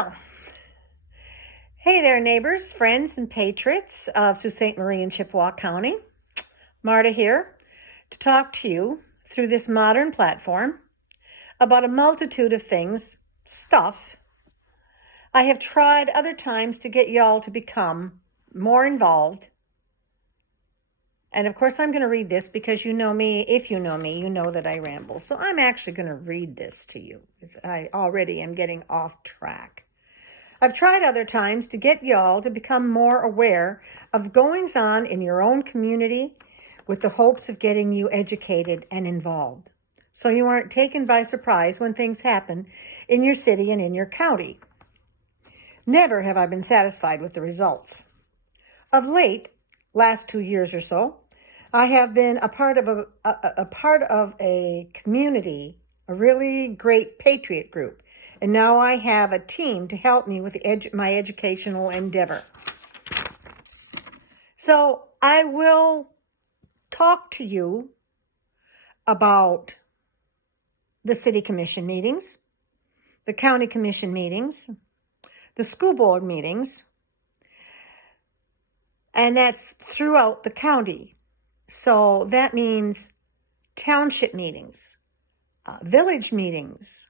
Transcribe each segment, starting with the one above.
Well, hey there, neighbors, friends, and patriots of Sault Ste. Marie and Chippewa County. Marta here to talk to you through this modern platform about a multitude of stuff. I have tried other times to get y'all to become more involved. And of course, I'm going to read this because you know me. If you know me, you know that I ramble. So I'm actually going to read this to you. I already am getting off track. I've tried other times to get y'all to become more aware of goings on in your own community with the hopes of getting you educated and involved, so you aren't taken by surprise when things happen in your city and in your county. Never have I been satisfied with the results. Of late, last 2 years or so, I have been a part of a community, a really great patriot group. And now I have a team to help me with my educational endeavor. So I will talk to you about the city commission meetings, the county commission meetings, the school board meetings, and that's throughout the county. So that means township meetings, village meetings,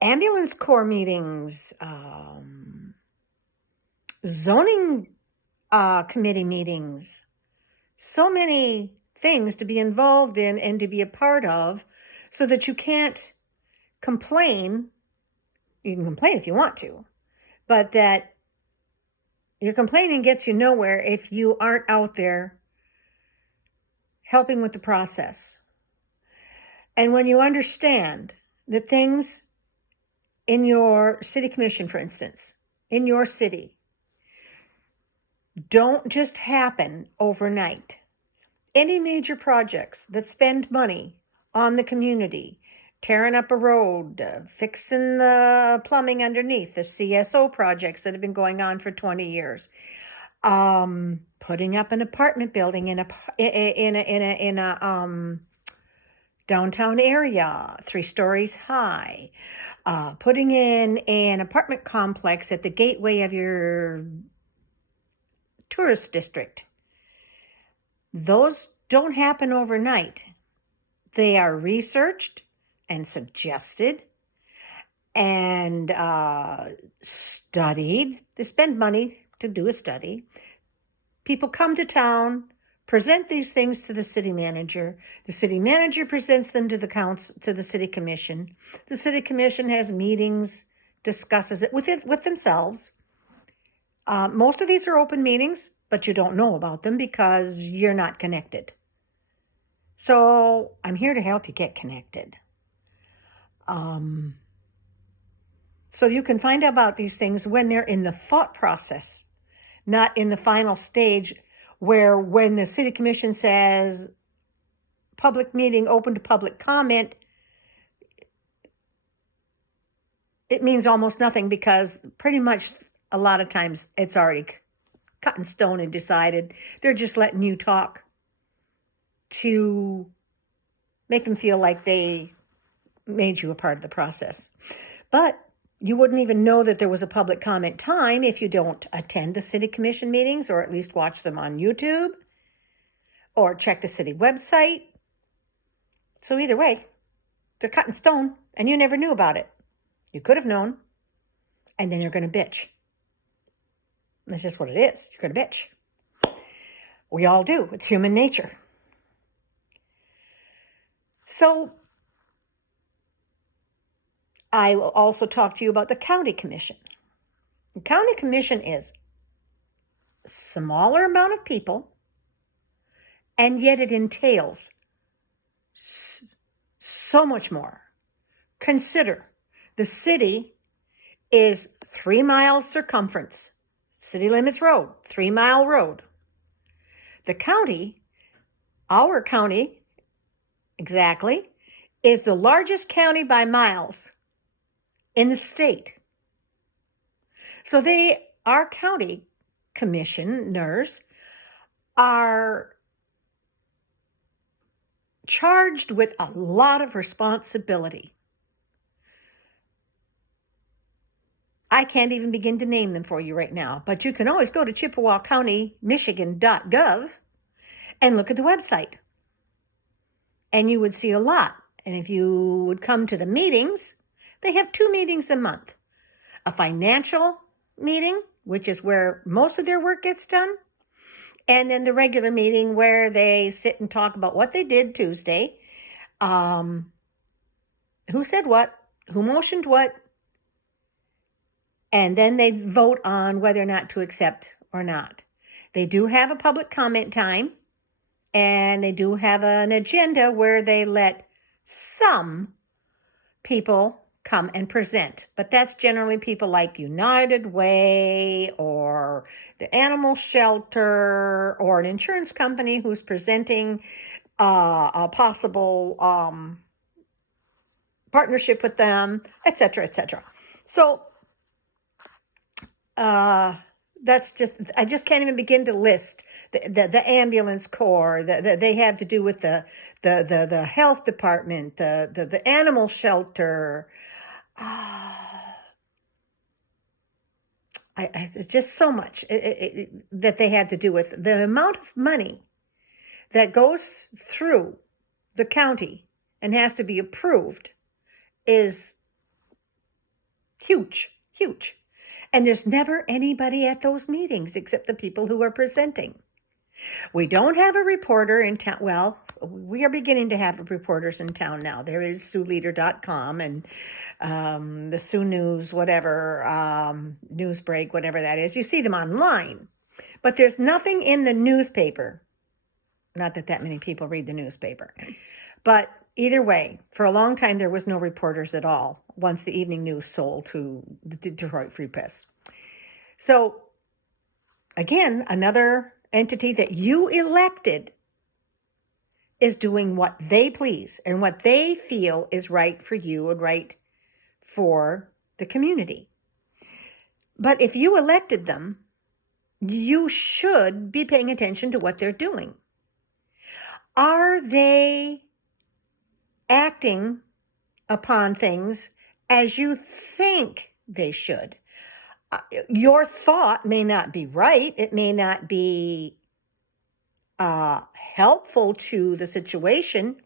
ambulance corps meetings, zoning committee meetings. So many things to be involved in and to be a part of, so that you can't complain. You can complain if you want to, but that your complaining gets you nowhere if you aren't out there helping with the process. And when you understand that things in your city commission, for instance, in your city, don't just happen overnight. Any major projects that spend money on the community, tearing up a road, fixing the plumbing underneath, the CSO projects that have been going on for 20 years, putting up an apartment building in a downtown area, 3 stories high, putting in an apartment complex at the gateway of your tourist district. Those don't happen overnight. They are researched and suggested and studied. They spend money to do a study. People come to town, present these things to the city manager. The city manager presents them to the council, to the city commission. The city commission has meetings, discusses it with themselves. Most of these are open meetings, but you don't know about them because you're not connected. So I'm here to help you get connected. So you can find out about these things when they're in the thought process, not in the final stage, where when the city commission says public meeting open to public comment, it means almost nothing, because pretty much a lot of times it's already cut in stone and decided. They're just letting you talk to make them feel like they made you a part of the process. But you wouldn't even know that there was a public comment time if you don't attend the city commission meetings, or at least watch them on YouTube or check the city website. So either way, they're cut in stone and you never knew about it. You could have known, and then you're going to bitch. That's just what it is. You're going to bitch. We all do. It's human nature. So I will also talk to you about the county commission. The county commission is a smaller amount of people, and yet it entails so much more. Consider the city is 3 miles circumference. City limits road, 3-mile road. The county, our county exactly, is the largest county by miles in the state. So our county commissioners are charged with a lot of responsibility. I can't even begin to name them for you right now, but you can always go to ChippewaCountyMichigan.gov and look at the website. And you would see a lot. And if you would come to the meetings, they have 2 meetings a month. A financial meeting, which is where most of their work gets done, and then the regular meeting where they sit and talk about what they did Tuesday, who said what, who motioned what, and then they vote on whether or not to accept or not. They do have a public comment time, and they do have an agenda where they let some people come and present. But that's generally people like United Way or the animal shelter or an insurance company who's presenting a possible partnership with them, etc., etc. So that's just, I just can't even begin to list the ambulance corps, they have to do with the health department, the animal shelter. It's just so much that they have to do with. The amount of money that goes through the county and has to be approved is huge, huge. And there's never anybody at those meetings except the people who are presenting. We don't have a reporter in town. Well, we are beginning to have reporters in town now. There is SiouxLeader.com and the Sioux News, whatever, Newsbreak, whatever that is. You see them online. But there's nothing in the newspaper. Not that many people read the newspaper. But either way, for a long time, there was no reporters at all once the evening news sold to the Detroit Free Press. So, again, another entity that you elected is doing what they please and what they feel is right for you and right for the community. But if you elected them, you should be paying attention to what they're doing. Are they acting upon things as you think they should? Your thought may not be right. It may not be helpful to the situation.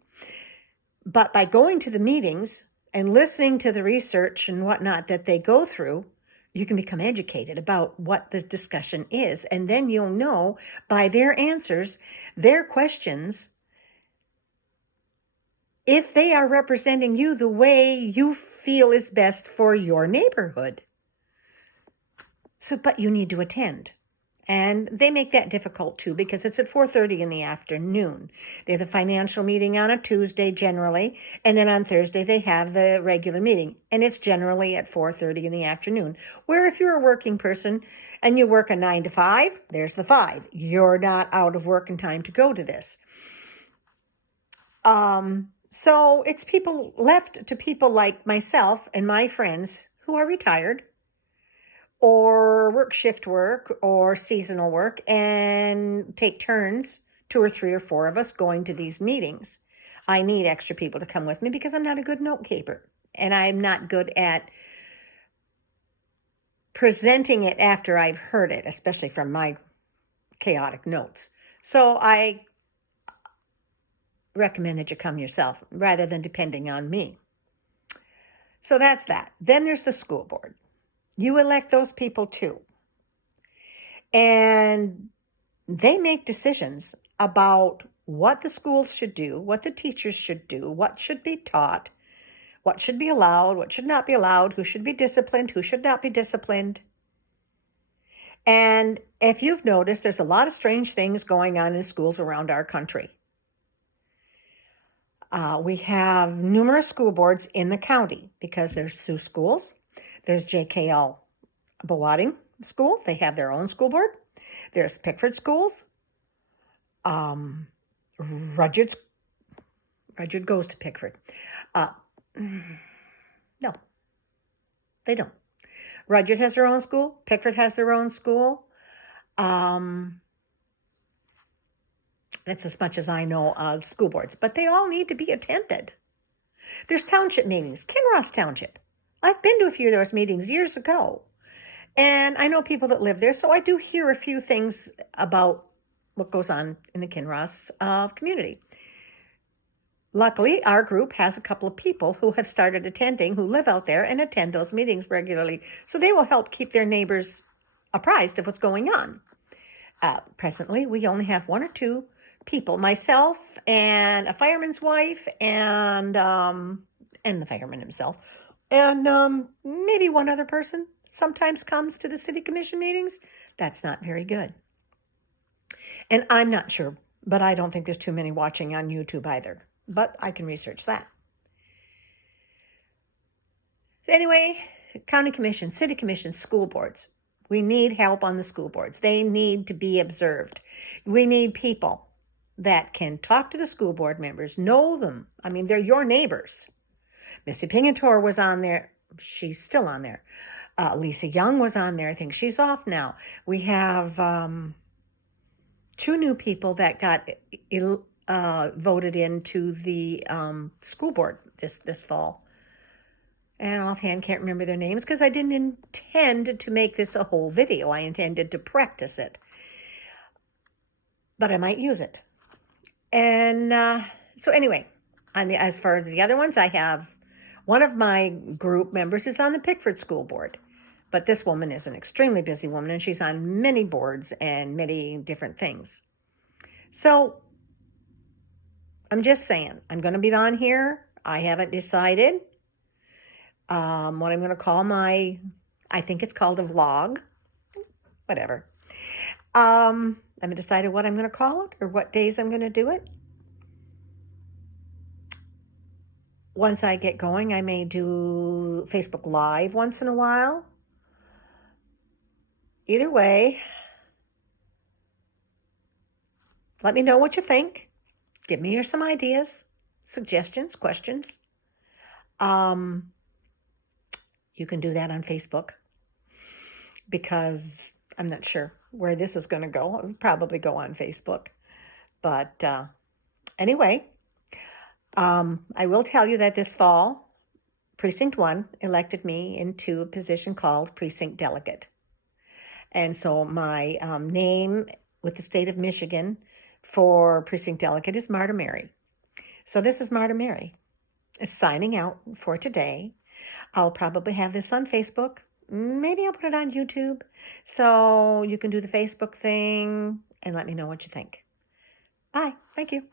But by going to the meetings and listening to the research and whatnot that they go through, you can become educated about what the discussion is. And then you'll know by their answers, their questions, if they are representing you the way you feel is best for your neighborhood. So, but you need to attend. And they make that difficult too because it's at 4:30 in the afternoon. They have the financial meeting on a Tuesday generally, and then on Thursday they have the regular meeting. And it's generally at 4:30 in the afternoon. Where if you're a working person and you work a 9 to 5, there's the 5. You're not out of work in time to go to this. So it's left to people like myself and my friends who are retired or work shift work or seasonal work and take turns, 2 or 3 or 4 of us going to these meetings. I need extra people to come with me because I'm not a good note keeper and I'm not good at presenting it after I've heard it, especially from my chaotic notes. So I recommend that you come yourself rather than depending on me. So that's that. Then there's the school board. You elect those people too. And they make decisions about what the schools should do, what the teachers should do, what should be taught, what should be allowed, what should not be allowed, who should be disciplined, who should not be disciplined. And if you've noticed, there's a lot of strange things going on in schools around our country. We have numerous school boards in the county because there's Sioux schools. There's JKL Bowading School. They have their own school board. There's Pickford schools. Rudyard goes to Pickford. No, they don't. Rudyard has their own school. Pickford has their own school. That's as much as I know of school boards, but they all need to be attended. There's township meetings. Kinross Township. I've been to a few of those meetings years ago. And I know people that live there, so I do hear a few things about what goes on in the Kinross community. Luckily, our group has a couple of people who have started attending, who live out there and attend those meetings regularly. So they will help keep their neighbors apprised of what's going on. Presently, we only have one or two people, myself and a fireman's wife and the fireman himself, and maybe one other person sometimes comes to the city commission meetings. That's not very good. And I'm not sure, but I don't think there's too many watching on YouTube either. But I can research that. Anyway, county commission, city commission, school boards. We need help on the school boards. They need to be observed. We need people that can talk to the school board members, know them. I mean, they're your neighbors. Missy Pingator was on there. She's still on there. Lisa Young was on there. I think she's off now. We have two new people that got voted into the school board this fall. And offhand, can't remember their names because I didn't intend to make this a whole video. I intended to practice it. But I might use it. And so anyway, as far as the other ones, I have one of my group members is on the Pickford School Board. But this woman is an extremely busy woman, and she's on many boards and many different things. So I'm just saying, I'm going to be on here. I haven't decided what I'm going to call I think it's called a vlog, whatever. I haven't decided what I'm going to call it or what days I'm going to do it. Once I get going, I may do Facebook Live once in a while. Either way, let me know what you think. Give me some ideas, suggestions, questions. You can do that on Facebook because I'm not sure where this is going to go. It'll probably go on Facebook. But anyway, I will tell you that this fall, Precinct 1 elected me into a position called Precinct Delegate. And so my name with the state of Michigan for Precinct Delegate is Marta Mary. So this is Marta Mary signing out for today. I'll probably have this on Facebook. Maybe I'll put it on YouTube. So you can do the Facebook thing and let me know what you think. Bye. Thank you.